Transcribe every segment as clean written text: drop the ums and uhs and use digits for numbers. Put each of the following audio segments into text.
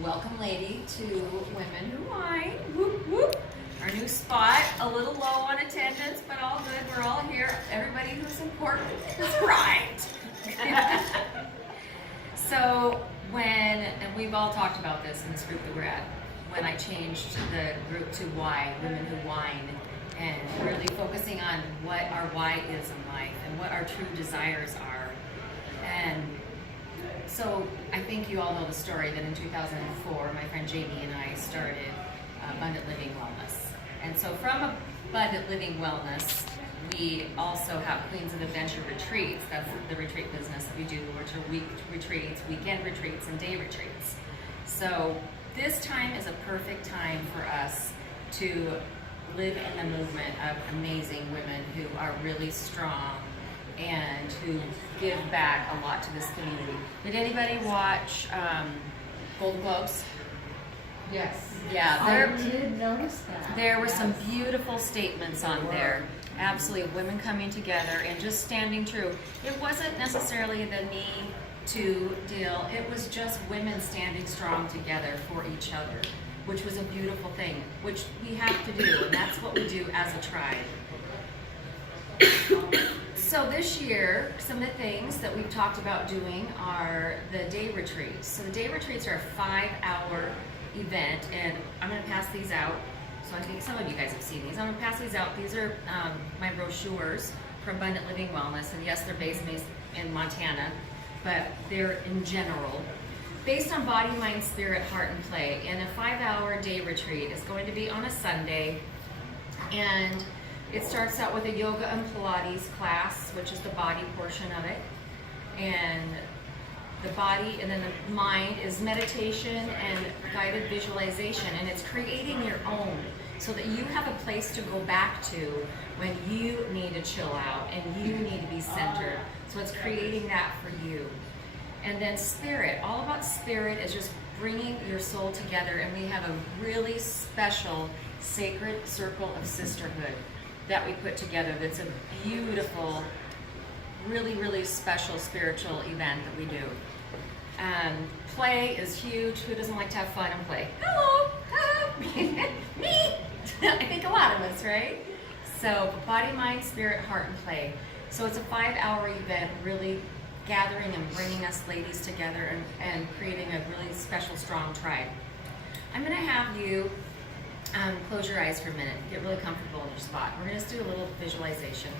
Welcome, lady, to Women Who Whine. Whoop, whoop. Our new spot, a little low on attendance, but all good. We're all here. Everybody who's important has arrived. So and we've all talked about this in this group that we're at, when I changed the group to why, Women Who Whine, and really focusing on what our why is in life and what our true desires are. And so I think you all know the story that in 2004, my friend Jamie and I started Abundant Living Wellness. And so from Abundant Living Wellness, we also have Queens of Adventure retreats. That's the retreat business that we do, which are week retreats, weekend retreats, and day retreats. So this time is a perfect time for us to live in the movement of amazing women who are really strong and who give back a lot to this community. Did anybody watch Golden Globes? Yes. Yeah, I did notice that. There were some beautiful statements on there. Absolutely, women coming together and just standing true. It wasn't necessarily the Me Too deal. It was just women standing strong together for each other, which was a beautiful thing, which we have to do, and that's what we do as a tribe. So this year, some of the things that we've talked about doing are the day retreats. So the day retreats are a 5-hour event, and I'm going to pass these out. So I think some of you guys have seen these. I'm going to pass these out. These are my brochures for Abundant Living Wellness, and yes, they're based in Montana, but they're in general. Based on body, mind, spirit, heart, and play. And a 5-hour day retreat is going to be on a Sunday, and it starts out with a yoga and Pilates class, which is the body portion of it. And the body and then the mind is meditation and guided visualization. And it's creating your own so that you have a place to go back to when you need to chill out and you need to be centered. So it's creating that for you. And then spirit, all about spirit is just bringing your soul together. And we have a really special sacred circle of sisterhood that we put together. That's a beautiful, really, really special spiritual event that we do. Play is huge. Who doesn't like to have fun and play? Hello! Me! I think a lot of us, right? So body, mind, spirit, heart, and play. So it's a 5-hour event, really gathering and bringing us ladies together and creating a really special, strong tribe. I'm going to have you close your eyes for a minute. Get really comfortable in your spot. We're going to just do a little visualization.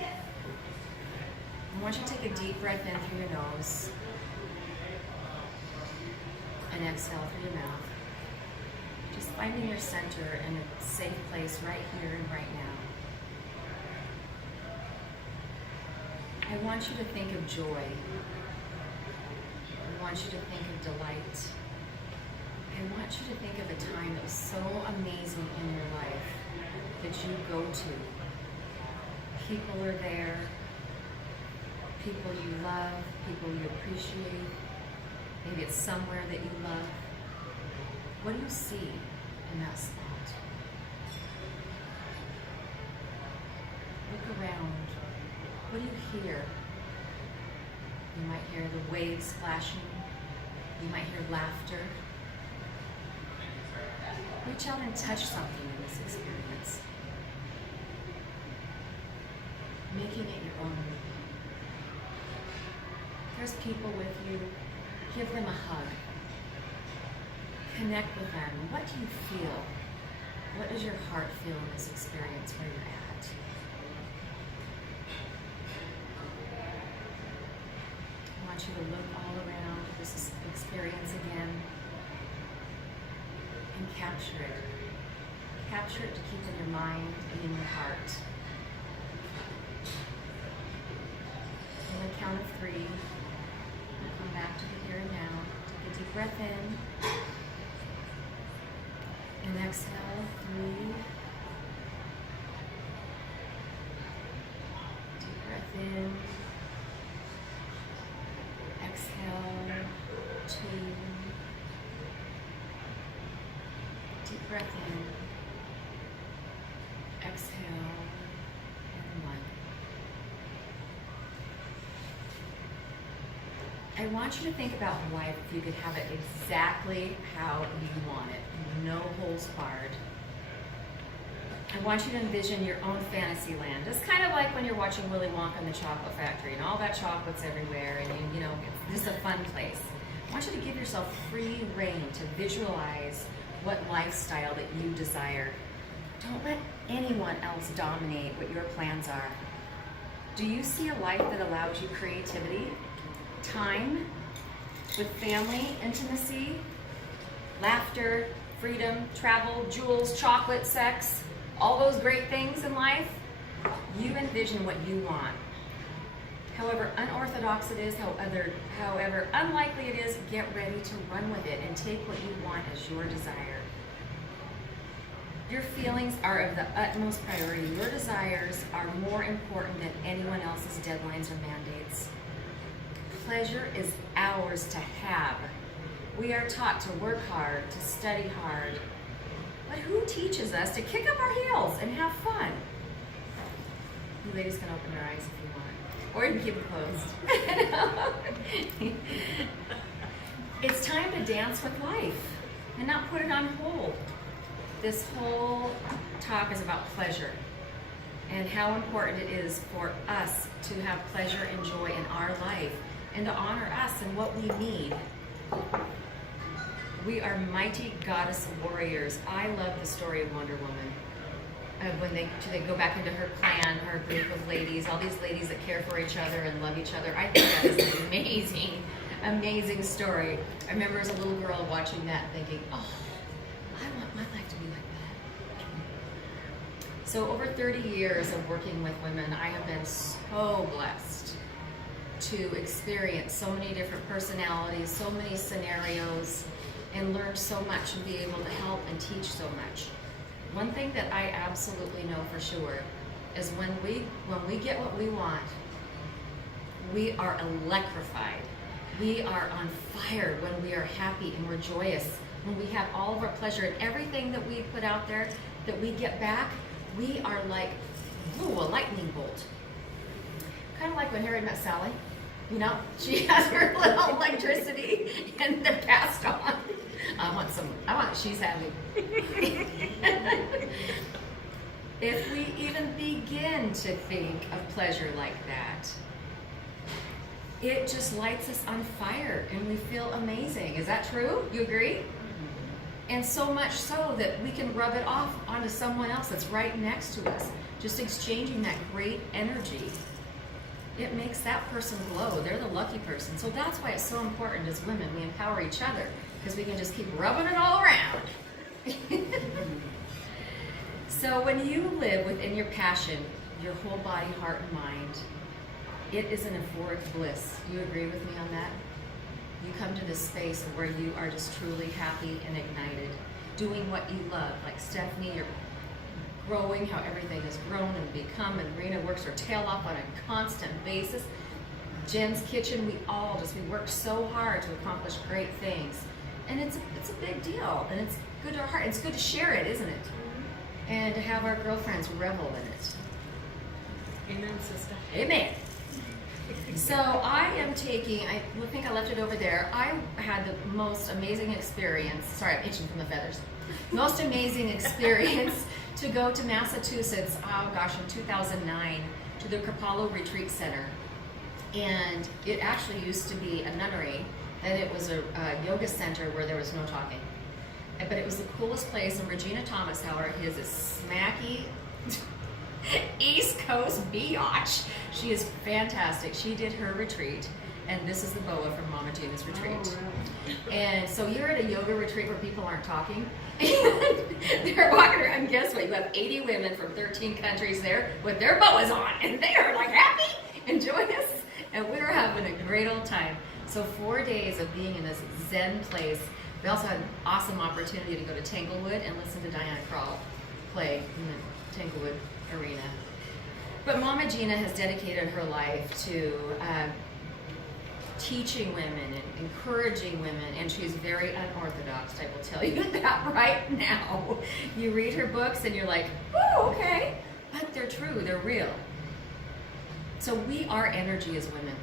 I want you to take a deep breath in through your nose and exhale through your mouth. Just finding your center in a safe place right here and right now. I want you to think of joy. I want you to think of delight. I want you to think of a time that was so amazing in your life that you go to. People are there, people you love, people you appreciate. Maybe it's somewhere that you love. What do you see in that spot? Look around. What do you hear? You might hear the waves splashing. You might hear laughter. Reach out and touch something in this experience, making it your own. There's people with you. Give them a hug. Connect with them. What do you feel? What does your heart feel in this experience where you're at? I want you to look all around this experience again. And capture it. Capture it to keep in your mind and in your heart. On the count of 3, we'll come back to the here and now. Take a deep breath in. And exhale, 3. Deep breath in. Exhale, 2. Deep breath in, exhale, and 1. I want want you to think about life if you could have it exactly how you want it, no holds barred. I want you to envision your own fantasy land. It's kind of like when you're watching Willy Wonka and the Chocolate Factory and all that chocolate's everywhere and you know, it's just a fun place. I want you to give yourself free rein to visualize what lifestyle that you desire. Don't let anyone else dominate what your plans are. Do you see a life that allows you creativity, time, with family, intimacy, laughter, freedom, travel, jewels, chocolate, sex, all those great things in life? You envision what you want. However unorthodox it is, however unlikely it is, get ready to run with it and take what you want as your desire. Your feelings are of the utmost priority. Your desires are more important than anyone else's deadlines or mandates. Pleasure is ours to have. We are taught to work hard, to study hard. But who teaches us to kick up our heels and have fun? You ladies can open your eyes if you want. Or you can keep it closed. It's time to dance with life and not put it on hold. This whole talk is about pleasure and how important it is for us to have pleasure and joy in our life and to honor us and what we need. We are mighty goddess warriors. I love the story of Wonder Woman. When they go back into her clan, her group of ladies, all these ladies that care for each other and love each other. I think that is an amazing, amazing story. I remember as a little girl watching that thinking, oh, I want my life to be like that. So over 30 years of working with women, I have been so blessed to experience so many different personalities, so many scenarios, and learn so much and be able to help and teach so much. One thing that I absolutely know for sure is when we get what we want, we are electrified. We are on fire when we are happy and we're joyous. When we have all of our pleasure and everything that we put out there that we get back, we are like, ooh, a lightning bolt. Kind of like when Harry met Sally. You know, she has her little electricity and they're passed on. She's having. If we even begin to think of pleasure like that, it just lights us on fire and we feel amazing. Is that true? You agree? And so much so that we can rub it off onto someone else that's right next to us, just exchanging that great energy. It makes that person glow. They're the lucky person. So that's why it's so important as women, we empower each other, because we can just keep rubbing it all around. So when you live within your passion, your whole body, heart, and mind, it is an euphoric bliss. You agree with me on that? You come to this space where you are just truly happy and ignited, doing what you love. Like Stephanie, you're growing, how everything has grown and become, and Rena works her tail off on a constant basis. Jen's kitchen, we work so hard to accomplish great things. And it's a big deal, and it's good to our heart. It's good to share it, isn't it? And to have our girlfriends revel in it. Amen, sister. Amen. So I am taking, I think I left it over there. I had the most amazing experience. Sorry, I'm itching from the feathers. Most amazing experience to go to Massachusetts, oh gosh, in 2009, to the Capello Retreat Center. And it actually used to be a nunnery, and it was a yoga center where there was no talking. But it was the coolest place, and Regina Thomas, however, is a smacky East Coast biatch. She is fantastic. She did her retreat, and this is the boa from Mama Gina's retreat. Oh, really? And so you're at a yoga retreat where people aren't talking. They're walking around, and guess what? You have 80 women from 13 countries there with their boas on, and they are like happy and joyous, and we're having a great old time. So 4 days of being in this Zen place. We also had an awesome opportunity to go to Tanglewood and listen to Diana Krall play in the Tanglewood arena. But Mama Gina has dedicated her life to teaching women and encouraging women, and she's very unorthodox, I will tell you that right now. You read her books and you're like, oh, okay, but they're true, they're real. So we are energy as women.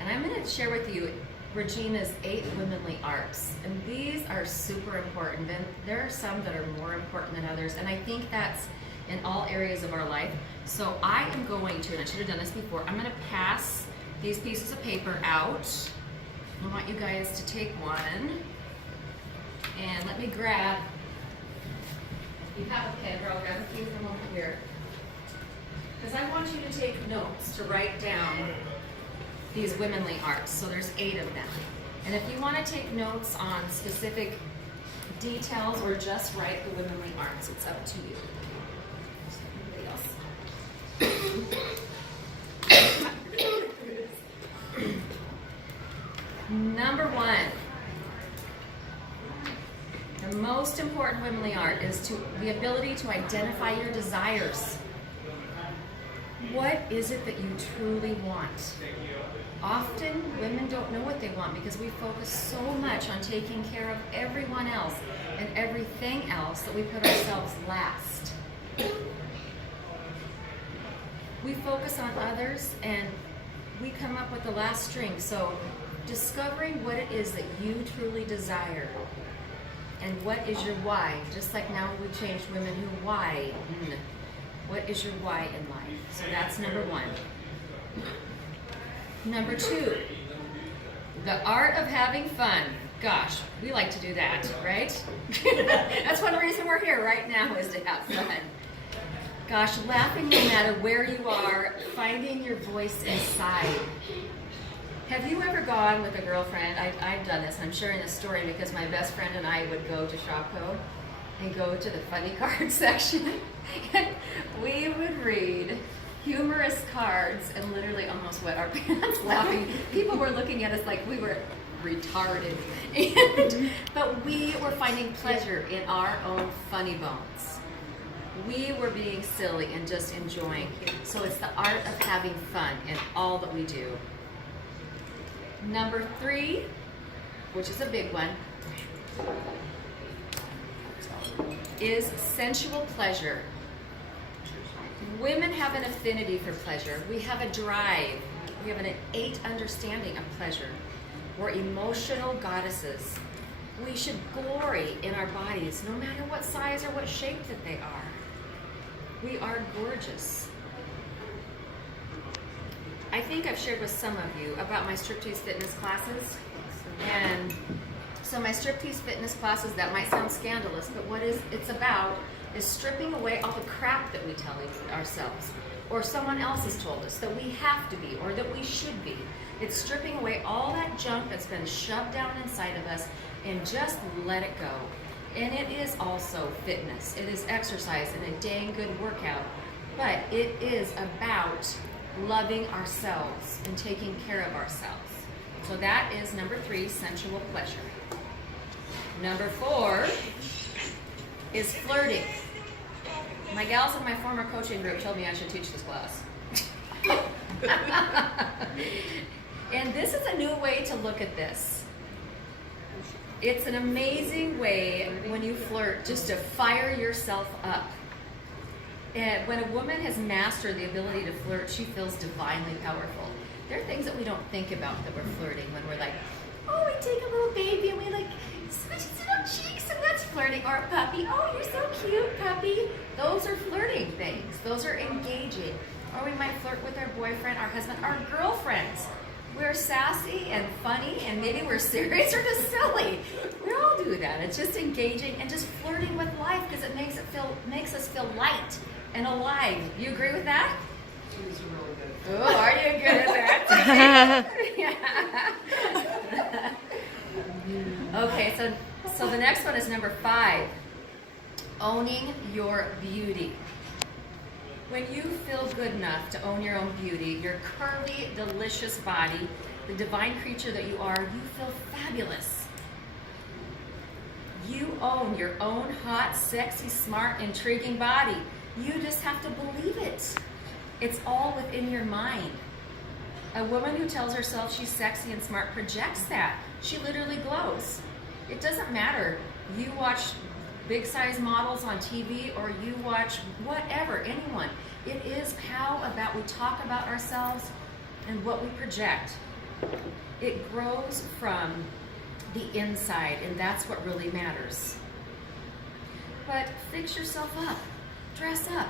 And I'm going to share with you Regina's 8 womanly arts. And these are super important. And there are some that are more important than others. And I think that's in all areas of our life. So I am going to, and I should have done this before, I'm going to pass these pieces of paper out. I want you guys to take one. And let me grab, if you have a pen, or I'll grab a few from over here. Because I want you to take notes to write down these womanly arts. So there's 8 of them. And if you want to take notes on specific details or just write the womanly arts, it's up to you. Number 1, the most important womanly art is the ability to identify your desires. What is it that you truly want? Often women don't know what they want because we focus so much on taking care of everyone else and everything else that we put ourselves last. We focus on others and we come up with the last string. So discovering what it is that you truly desire and what is your why. Just like now we changed women who why. What is your why in life? So that's number 1. Number 2, the art of having fun. Gosh, we like to do that, right? That's one reason we're here right now, is to have fun. Gosh, laughing no matter where you are, finding your voice inside. Have you ever gone with a girlfriend? I've done this. I'm sharing this story because my best friend and I would go to Shopko and go to the funny card section. And we would read humorous cards and literally almost wet our pants laughing. People were looking at us like we were retarded. But we were finding pleasure in our own funny bones. We were being silly and just enjoying. So it's the art of having fun in all that we do. Number 3, which is a big one, is sensual pleasure. Women have an affinity for pleasure. We have a drive. We have an innate understanding of pleasure. We're emotional goddesses. We should glory in our bodies, no matter what size or what shape that they are. We are gorgeous. I think I've shared with some of you about my striptease fitness classes. And so my striptease fitness classes, that might sound scandalous, but what it's about is stripping away all the crap that we tell ourselves, or someone else has told us that we have to be, or that we should be. It's stripping away all that junk that's been shoved down inside of us and just let it go. And it is also fitness. It is exercise and a dang good workout. But it is about loving ourselves and taking care of ourselves. So that is number 3, sensual pleasure. Number 4 is flirting. My gals in my former coaching group told me I should teach this class. And this is a new way to look at this. It's an amazing way when you flirt just to fire yourself up. And when a woman has mastered the ability to flirt, she feels divinely powerful. There are things that we don't think about that we're flirting when we're like, oh, we take a little baby and we like switch its little cheeks and that's flirting. Or a puppy, oh, you're so cute, puppy. Those are flirting things. Those are engaging. Or we might flirt with our boyfriend, our husband, our girlfriends. We're sassy and funny and maybe we're serious or just silly. We all do that. It's just engaging and just flirting with life because it makes us feel light and alive. You agree with that? She's really good. Oh, are you good at that? Okay, so the next one is number 5. Owning your beauty. When you feel good enough to own your own beauty, your curly, delicious body, the divine creature that you are, you feel fabulous. You own your own hot, sexy, smart, intriguing body. You just have to believe it. It's all within your mind. A woman who tells herself she's sexy and smart projects that. She literally glows. It doesn't matter. You watch big size models on TV or you watch whatever, anyone. It is how about we talk about ourselves and what we project. It grows from the inside, and that's what really matters. But fix yourself up, dress up.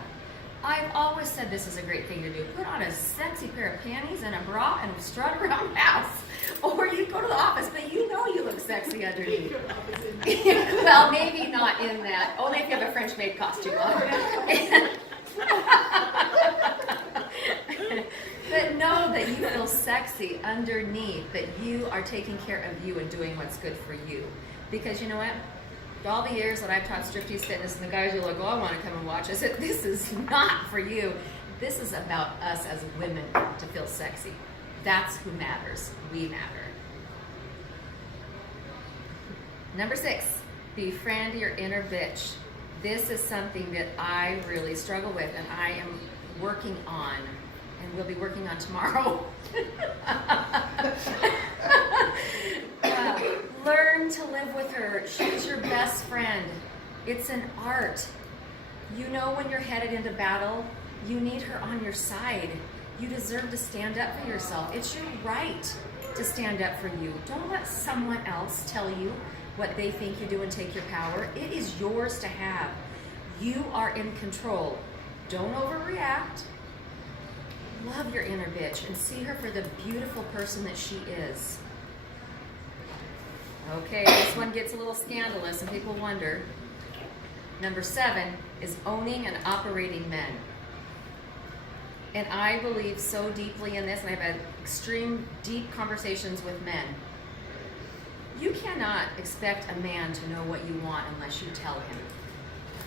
I've always said this is a great thing to do. Put on a sexy pair of panties and a bra and strut around the house. Or you go to the office, but you know you look sexy underneath. Well, maybe not in that. Only if you have a French maid costume on. But know that you feel sexy underneath, that you are taking care of you and doing what's good for you. Because you know what? All the years that I've taught striptease fitness, and the guys are like, oh, I want to come and watch. I said, this is not for you. This is about us as women to feel sexy. That's who matters. We matter. Number 6, befriend your inner bitch. This is something that I really struggle with, and I am working on, and we'll be working on tomorrow. Learn to live with her. She's your best friend. It's an art. You know when you're headed into battle, you need her on your side. You deserve to stand up for yourself. It's your right to stand up for you. Don't let someone else tell you what they think you do and take your power. It is yours to have. You are in control. Don't overreact. Love your inner bitch and see her for the beautiful person that she is. Okay, this one gets a little scandalous and people wonder. Number 7 is owning and operating men. And I believe so deeply in this, and I've had extreme deep conversations with men. You cannot expect a man to know what you want unless you tell him,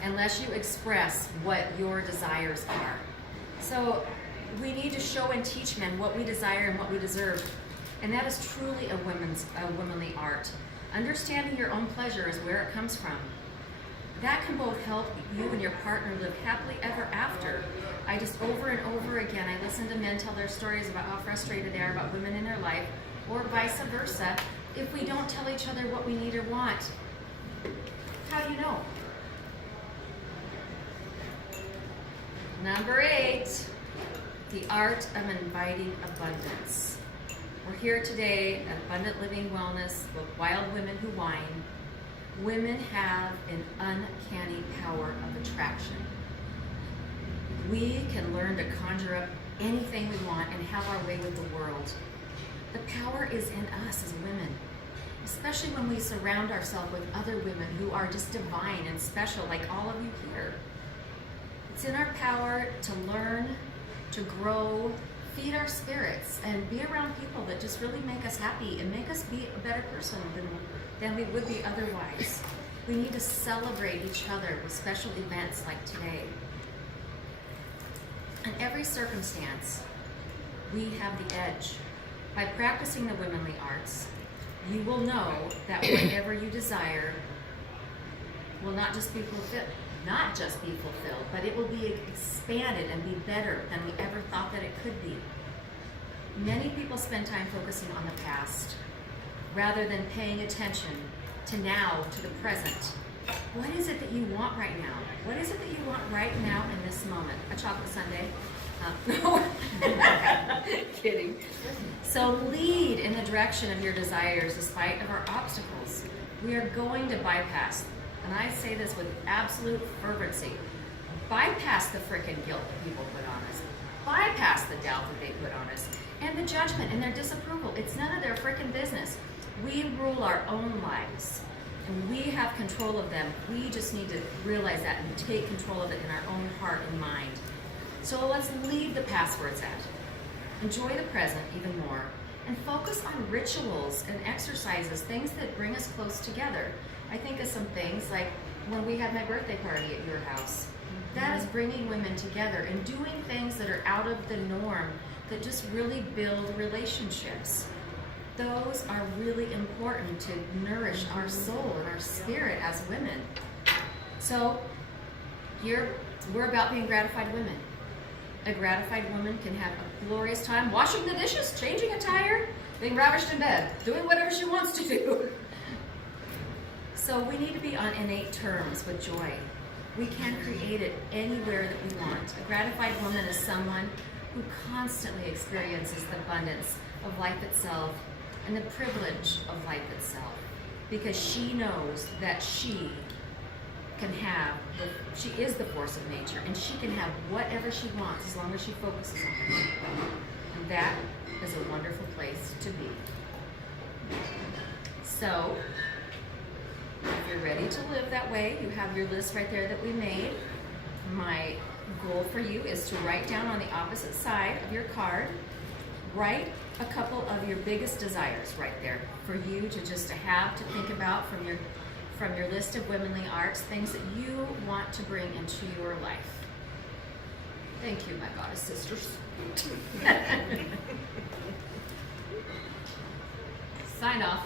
unless you express what your desires are. So we need to show and teach men what we desire and what we deserve. And that is truly a womanly art. Understanding your own pleasure is where it comes from. That can both help you and your partner live happily ever after. I just over and over again, I listen to men tell their stories about how frustrated they are about women in their life, or vice versa, if we don't tell each other what we need or want. How do you know? Number 8, the art of inviting abundance. We're here today at Abundant Living Wellness with Wild Women Who Whine. Women have an uncanny power of attraction. We can learn to conjure up anything we want and have our way with the world. The power is in us as women, especially when we surround ourselves with other women who are just divine and special, like all of you here. It's in our power to learn, to grow, feed our spirits, and be around people that just really make us happy and make us be a better person than we would be otherwise. We need to celebrate each other with special events like today. In every circumstance, we have the edge. By practicing the womanly arts, you will know that whatever you desire will not just be fulfilled, but it will be expanded and be better than we ever thought that it could be. Many people spend time focusing on the past rather than paying attention to now, to the present. What is it that you want right now? What is it that you want right now in this moment? A chocolate sundae? No, kidding. So lead in the direction of your desires despite of our obstacles. We are going to bypass, and I say this with absolute fervency, bypass the frickin' guilt that people put on us. Bypass the doubt that they put on us. And the judgment and their disapproval. It's none of their frickin' business. We rule our own lives. And we have control of them. We just need to realize that and take control of it in our own heart and mind. So let's leave the past where it's at. Enjoy the present even more. And focus on rituals and exercises, things that bring us close together. I think of some things like when we had my birthday party at your house. That is bringing women together and doing things that are out of the norm, that just really build relationships. Those are really important to nourish our soul and our spirit as women. So here, we're about being gratified women. A gratified woman can have a glorious time washing the dishes, changing a tire, being ravished in bed, doing whatever she wants to do. So we need to be on innate terms with joy. We can create it anywhere that we want. A gratified woman is someone who constantly experiences the abundance of life itself and the privilege of life itself, because she knows that she is the force of nature, and she can have whatever she wants as long as she focuses on it. And that is a wonderful place to be. So, if you're ready to live that way, you have your list right there that we made. My goal for you is to write down on the opposite side of your card, write a couple of your biggest desires right there for you to have to think about from your list of womanly arts, things that you want to bring into your life. Thank you, my goddess sisters. Sign off.